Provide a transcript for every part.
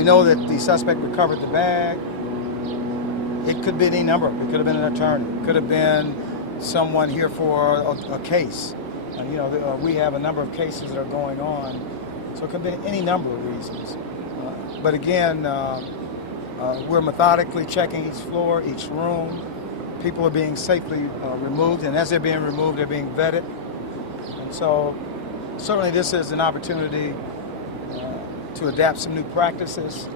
We know that the suspect recovered the bag. It could be any number. It could have been an attorney. It could have been someone here for a case. And, we have a number of cases that are going on. So it could be any number of reasons. But again, we're methodically checking each floor, each room. People are being safely removed, and as they're being removed, they're being vetted. And so certainly this is an opportunity to adapt some new practices.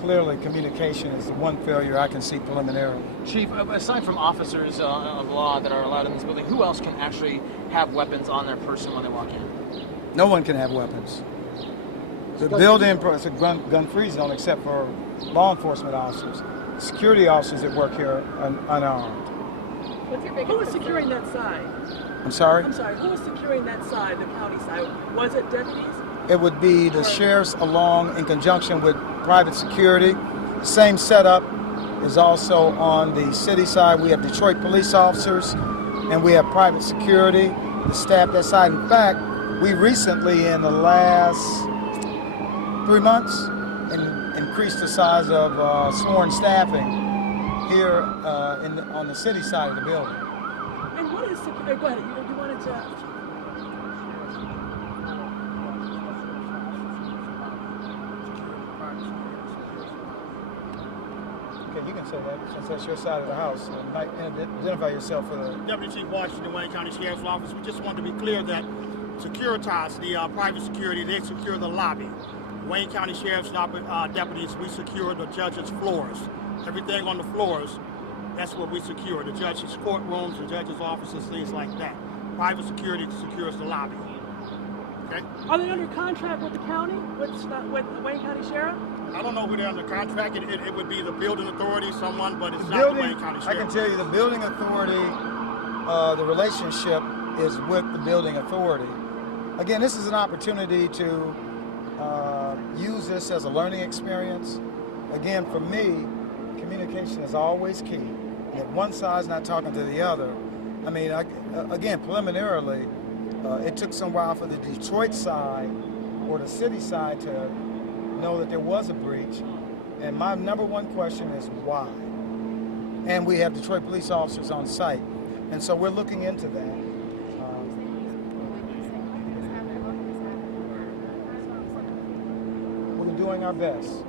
Clearly, communication is the one failure I can see preliminarily. Chief, aside from officers of law that are allowed in this building, who else can actually have weapons on their person when they walk in? No one can have weapons. The building is a gun-free zone except for law enforcement officers. Security officers that work here are unarmed. Who was securing that side? I'm sorry? I'm sorry, who was securing that side, the county side? Was it deputies? It would be the sheriffs along in conjunction with private security. Same setup is also on the city side. We have Detroit police officers and we have private security to staff that side. In fact, we recently in the last 3 months increased the size of sworn staffing here on the city side of the building. And what is security? Go ahead, you wanted to... Okay, you can say that since that's your side of the house. Identify yourself for the... Deputy Chief Washington, Wayne County Sheriff's Office. We just wanted to be clear that Securitas, the private security, they secure the lobby. Wayne County Sheriff's deputies, we secure the judges' floors. Everything on the floors, that's what we secure. The judges' courtrooms, the judges' offices, things like that. Private security secures the lobby. Okay? Are they under contract with the county, with the Wayne County Sheriff? I don't know who they're under contract. It would be the building authority, someone, but it's not the Wayne County Sheriff. I can tell you the building authority, the relationship is with the building authority. Again, this is an opportunity to use this as a learning experience. Again, for me, communication is always key. And if one side's not talking to the other, I mean, again, preliminarily, it took some while for the Detroit side or the city side to know that there was a breach. And my number one question is why? And we have Detroit police officers on site. And so we're looking into that. We're doing our best.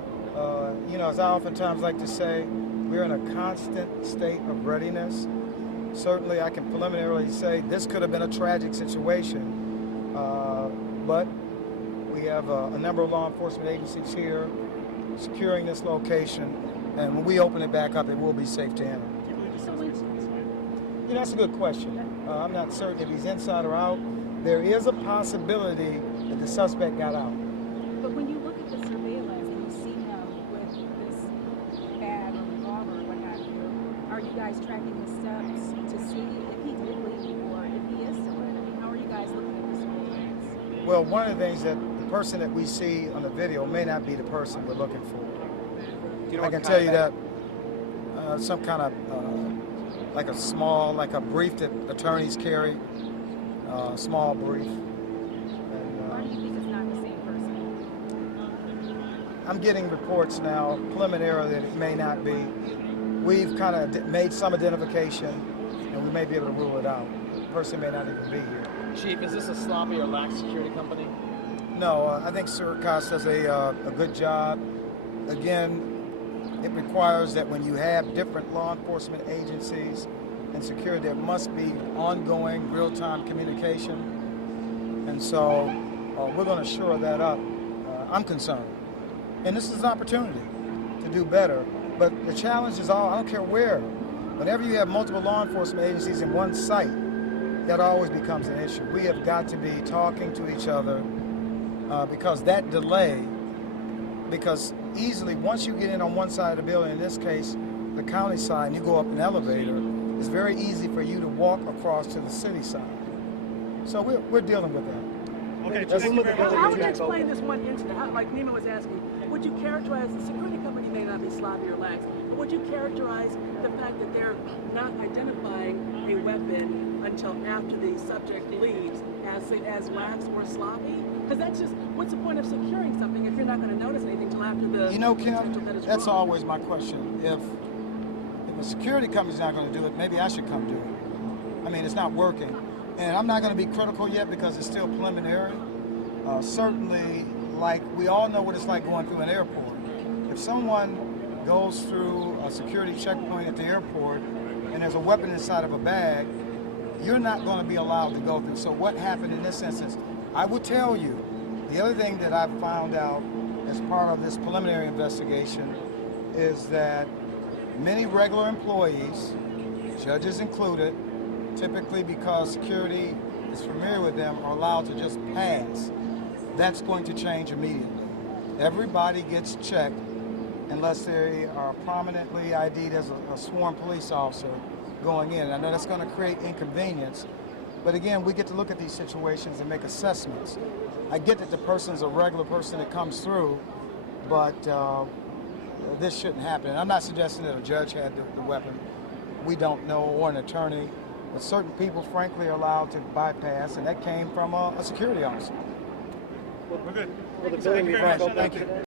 As I oftentimes like to say, we're in a constant state of readiness. Certainly I can preliminarily say this could have been a tragic situation, but we have a number of law enforcement agencies here securing this location, and when we open it back up, it will be safe to enter. That's a good question. I'm not certain if he's inside or out. There is a possibility that the suspect got out. But when you look at the surveillance and you see him with this bag or revolver or what have you, are you guys tracking the steps to see if he did leave or if he is still in? I mean, how are you guys looking at the surveillance? Well, one of the things that the person that we see on the video may not be the person we're looking for. I can tell you that some kind of like a brief that attorneys carry, small brief. Why do you think it's not the same person? I'm getting reports now, preliminarily, that it may not be. We've kind of made some identification, and we may be able to rule it out. The person may not even be here. Chief, is this a sloppy or lax security company? No, I think Securitas does a good job. Again, it requires that when you have different law enforcement agencies and security, there must be ongoing real-time communication. And so we're going to shore that up. I'm concerned. And this is an opportunity to do better. But the challenge is I don't care where. Whenever you have multiple law enforcement agencies in one site, that always becomes an issue. We have got to be talking to each other because that delay, because easily once you get in on one side of the building, in this case, the county side, and you go up an elevator, it's very easy for you to walk across to the city side. So we're dealing with that. Okay, how would you explain this one incident? Like Nima was asking, would you characterize the security company may not be sloppy or lax, but would you characterize the fact that they're not identifying a weapon until after the subject leaves as lax or sloppy? Because that's just, what's the point of securing something if you're not going to notice anything till after the You know, potential Kim, that it's that's wrong? always my question. If a security company's not going to do it, maybe I should come do it. I mean, it's not working. And I'm not going to be critical yet because it's still preliminary. Certainly, like, we all know what it's like going through an airport. If someone goes through a security checkpoint at the airport and there's a weapon inside of a bag, you're not going to be allowed to go through. So what happened in this instance? I will tell you, the other thing that I found out as part of this preliminary investigation is that many regular employees, judges included, typically because security is familiar with them, are allowed to just pass. That's going to change immediately. Everybody gets checked unless they are prominently ID'd as a sworn police officer going in. I know that's going to create inconvenience, but again, we get to look at these situations and make assessments. I get that the person's a regular person that comes through, but this shouldn't happen. And I'm not suggesting that a judge had the weapon. We don't know, or an attorney, but certain people, frankly, are allowed to bypass, and that came from a security officer. We're good. Thank you.